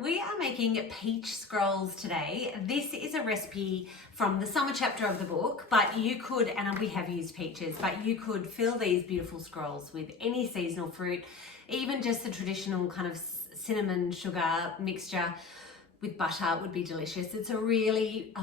We are making peach scrolls today. This is a recipe from the summer chapter of the book, but you could, and we have used peaches, but you could fill these beautiful scrolls with any seasonal fruit, even just the traditional kind of cinnamon sugar mixture with butter would be delicious. It's a really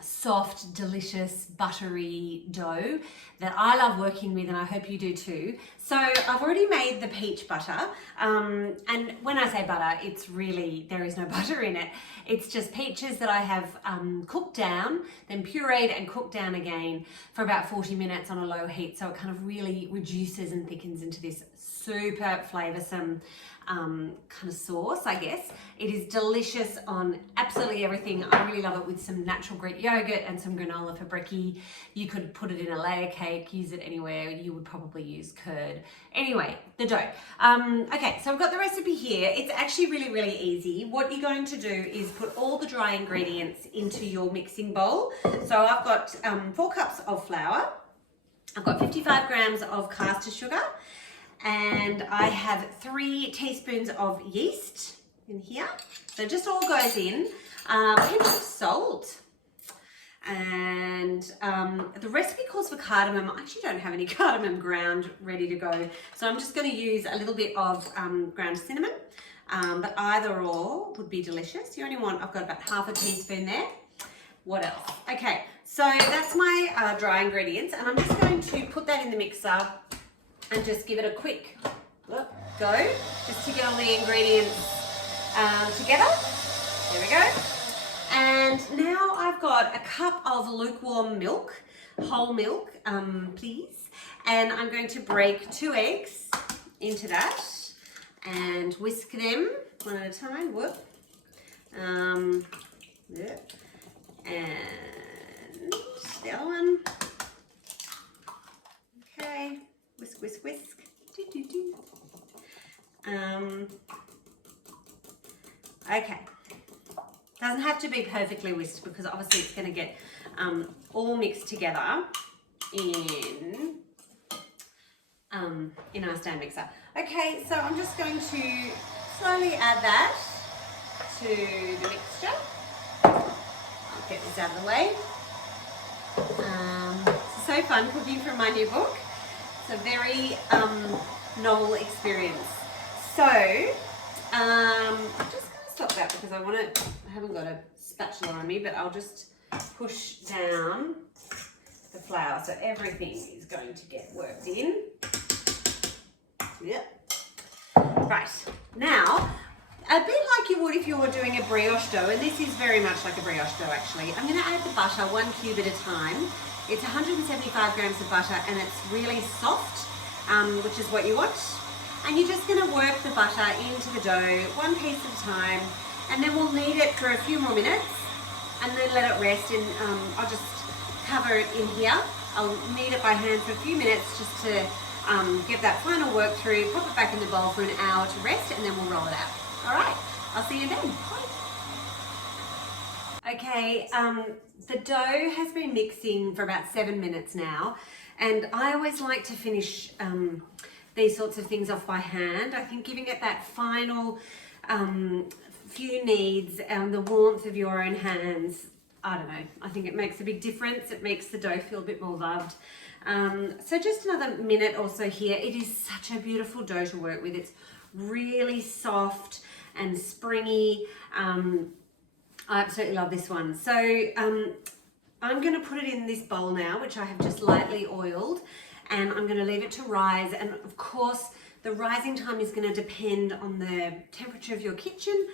soft, delicious, buttery dough that I love working with, and I hope you do too. So I've already made the peach butter, and when I say butter, it's really, there is no butter in it. It's just peaches that I have cooked down, then pureed and cooked down again for about 40 minutes on a low heat, so it kind of really reduces and thickens into this super flavoursome kind of sauce, I guess. It is delicious on absolutely everything. I really love it with some natural Greek yogurt and some granola for brekkie. You could put it in a layer cake, use it anywhere. You would probably use curd. Anyway, the dough. Okay, so I've got the recipe here. It's actually really, really easy. What you're going to do is put all the dry ingredients into your mixing bowl. So I've got 4 cups of flour. I've got 55 grams of caster sugar. And I have 3 teaspoons of yeast in here. So just all goes in. A pinch of salt. And the recipe calls for cardamom. I actually don't have any cardamom ground ready to go. So I'm just going to use a little bit of ground cinnamon. But either or would be delicious. You only want, I've got about half a teaspoon there. What else? Okay, so that's my dry ingredients. And I'm just going to put that in the mixer and just give it a quick go, just to get all the ingredients together. There we go. And now I've got a cup of lukewarm milk, whole milk, please. And I'm going to break 2 eggs into that and whisk them one at a time. Whoop. Yeah. And the other one. Okay. Whisk, whisk, whisk. Do, do, do. Okay. Doesn't have to be perfectly whisked because obviously it's going to get all mixed together in our stand mixer. Okay, so I'm just going to slowly add that to the mixture. I'll get this out of the way. It's so fun cooking from my new book. It's a very novel experience. So I'm just going to stop that because I haven't got a spatula on me, but I'll just push down the flour so everything is going to get worked in. Yep. Right, now, a bit like you would if you were doing a brioche dough, and this is very much like a brioche dough actually, I'm going to add the butter 1 cube at a time. It's 175 grams of butter and it's really soft, which is what you want. And you're just going to work the butter into the dough 1 piece at a time, and then we'll knead it for a few more minutes and then let it rest. And I'll just cover it in here. I'll knead it by hand for a few minutes just to get that final work through, pop it back in the bowl for an hour to rest, and then we'll roll it out. All right, I'll see you then. Bye. Okay, the dough has been mixing for about 7 minutes now, and I always like to finish these sorts of things off by hand. I think giving it that final few kneads and the warmth of your own hands, I don't know, I think it makes a big difference. It makes the dough feel a bit more loved. So just another minute or so here. It is such a beautiful dough to work with. It's really soft and springy. I absolutely love this one. So I'm going to put it in this bowl now, which I have just lightly oiled, and I'm going to leave it to rise. And of course, the rising time is going to depend on the temperature of your kitchen.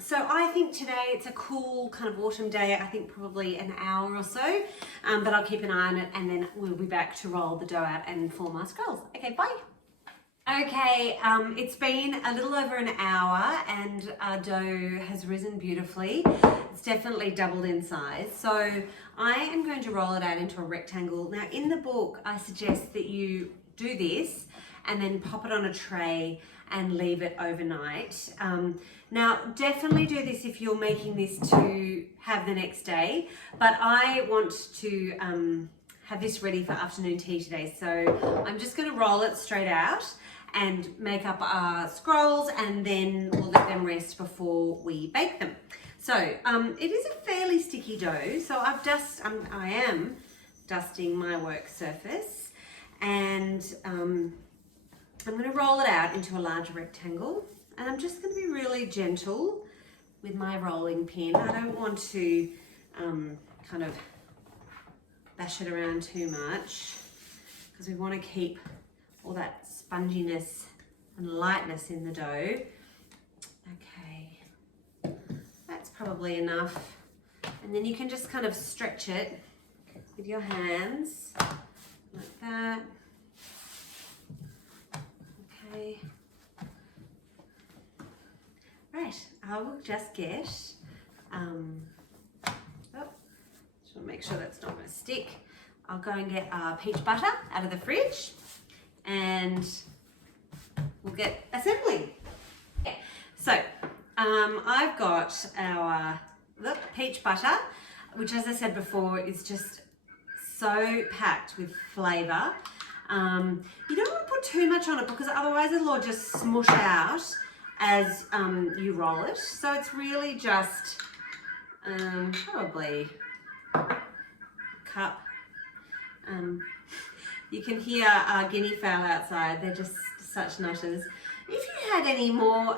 So I think today it's a cool kind of autumn day. I think probably an hour or so, but I'll keep an eye on it, and then we'll be back to roll the dough out and form our scrolls. Okay, bye. Okay, it's been a little over an hour and our dough has risen beautifully. It's definitely doubled in size. So I am going to roll it out into a rectangle. Now in the book, I suggest that you do this and then pop it on a tray and leave it overnight. Now definitely do this if you're making this to have the next day, but I want to have this ready for afternoon tea today. So I'm just going to roll it straight out and make up our scrolls, and then we'll let them rest before we bake them. So it is a fairly sticky dough, so I am dusting my work surface, and I'm going to roll it out into a larger rectangle, and I'm just going to be really gentle with my rolling pin. I don't want to kind of bash it around too much, because we want to keep all that sponginess and lightness in the dough. Okay, that's probably enough. And then you can just kind of stretch it with your hands like that. Okay. Right, I will just get, just want to make sure that's not going to stick. I'll go and get our peach butter out of the fridge, and we'll get assembling. Okay. So I've got our peach butter, which, as I said before, is just so packed with flavour. You don't want to put too much on it, because otherwise it'll all just smush out as you roll it. So it's really just probably a cup. You can hear our guinea fowl outside. They're just such nutters. If you had any more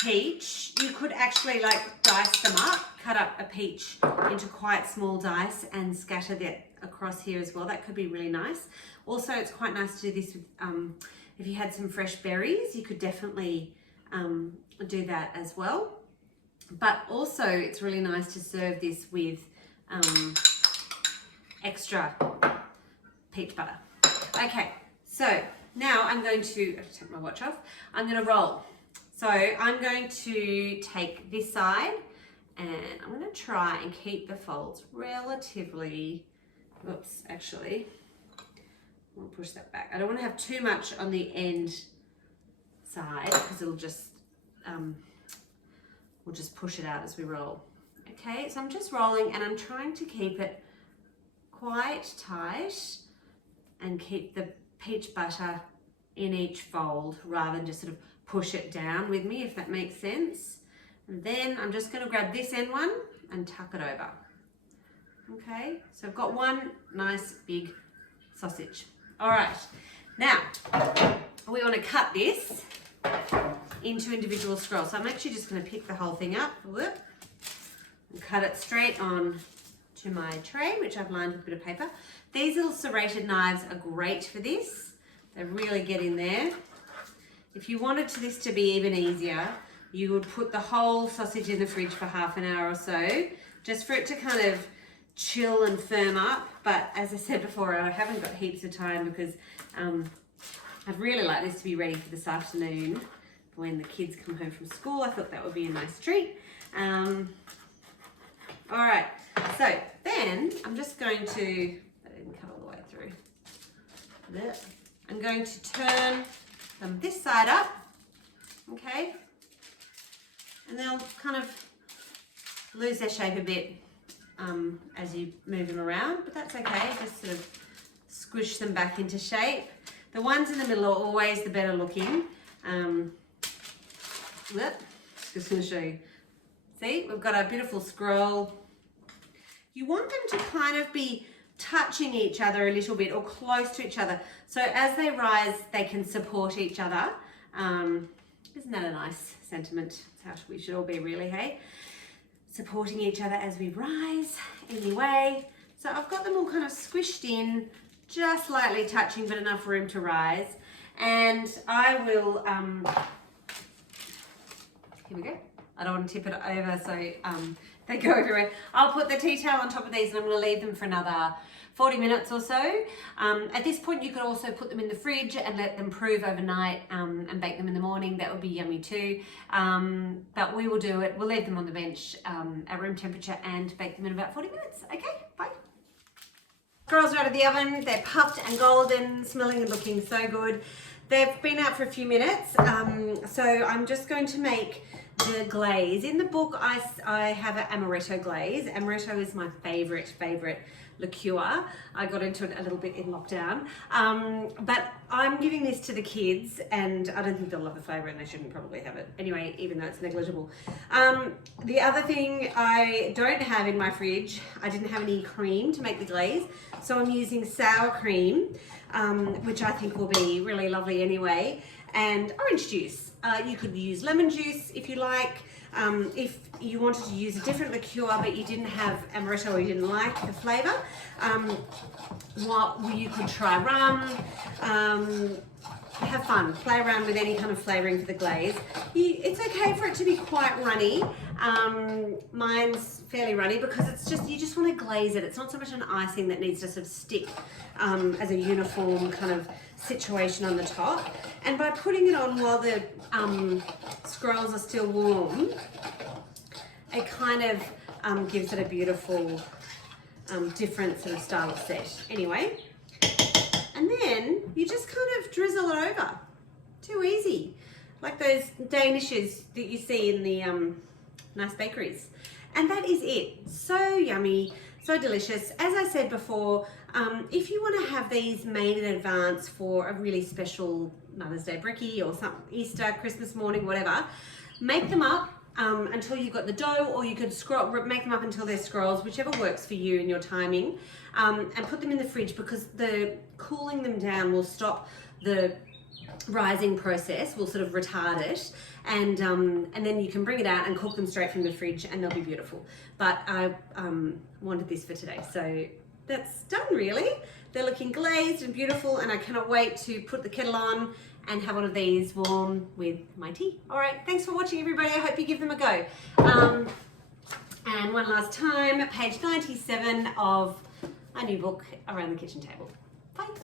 peach, you could actually like dice them up, cut up a peach into quite small dice and scatter that across here as well. That could be really nice. Also, it's quite nice to do this with, if you had some fresh berries, you could definitely do that as well. But also, it's really nice to serve this with extra peach butter. Okay, so now I'm going to take my watch off. I'm going to roll. So I'm going to take this side, and I'm going to try and keep the folds relatively, oops, actually, I'll push that back. I don't want to have too much on the end side, because it'll just, we'll just push it out as we roll. Okay, so I'm just rolling, and I'm trying to keep it quite tight and keep the peach butter in each fold, rather than just sort of push it down with me, if that makes sense. And then I'm just going to grab this end one and tuck it over. Okay, so I've got one nice big sausage. All right, now we want to cut this into individual scrolls. So I'm actually just going to pick the whole thing up, whoop, and cut it straight on to my tray, which I've lined with a bit of paper. These little serrated knives are great for this. They really get in there. If you wanted this to be even easier, you would put the whole sausage in the fridge for half an hour or so, just for it to kind of chill and firm up. But as I said before, I haven't got heaps of time, because I'd really like this to be ready for this afternoon when the kids come home from school. I thought that would be a nice treat. All right, so then I'm just going to, that didn't cut all the way through. There. I'm going to turn them this side up, okay? And they'll kind of lose their shape a bit as you move them around, but that's okay. Just sort of squish them back into shape. The ones in the middle are always the better looking. Just going to show you. See, we've got our beautiful scroll. You want them to kind of be touching each other a little bit, or close to each other, so as they rise they can support each other. Isn't that a nice sentiment? That's how we should all be, really, hey? Supporting each other as we rise. Anyway, so I've got them all kind of squished in, just lightly touching, but enough room to rise. And I will, here we go. I don't want to tip it over so they go everywhere. I'll put the tea towel on top of these, and I'm going to leave them for another 40 minutes or so. At this point, you could also put them in the fridge and let them prove overnight and bake them in the morning. That would be yummy too. But we will do it. We'll leave them on the bench at room temperature and bake them in about 40 minutes. Okay, bye. Scrolls are out of the oven. They're puffed and golden, smelling and looking so good. They've been out for a few minutes, so I'm just going to make the glaze. In the book, I have an amaretto glaze. Amaretto is my favorite liqueur. I got into it a little bit in lockdown. But I'm giving this to the kids and I don't think they'll love the flavor and they shouldn't probably have it. Anyway, even though it's negligible. The other thing I don't have in my fridge, I didn't have any cream to make the glaze. So I'm using sour cream, which I think will be really lovely anyway. And orange juice. You could use lemon juice if you like. If you wanted to use a different liqueur but you didn't have amaretto or you didn't like the flavour, you could try rum. Have fun, play around with any kind of flavouring for the glaze. It's okay for it to be quite runny. Mine's fairly runny because it's just, you just want to glaze it. It's not so much an icing that needs to sort of stick as a uniform kind of situation on the top. And by putting it on while the scrolls are still warm, it kind of gives it a beautiful different sort of style of set. Anyway. And then you just kind of drizzle it over. Too easy. Like those Danishes that you see in the nice bakeries. And that is it. So yummy, so delicious. As I said before, if you want to have these made in advance for a really special Mother's Day brekkie or some Easter, Christmas morning, whatever, make them up until you've got the dough, or you could make them up until they're scrolls, whichever works for you and your timing, and put them in the fridge because the cooling them down will stop the rising process, will sort of retard it, and then you can bring it out and cook them straight from the fridge and they'll be beautiful. But I wanted this for today, so that's done really. They're looking glazed and beautiful and I cannot wait to put the kettle on and have one of these warm with my tea. All right, thanks for watching everybody. I hope you give them a go. And one last time, page 97 of my new book, Around the Kitchen Table. Bye.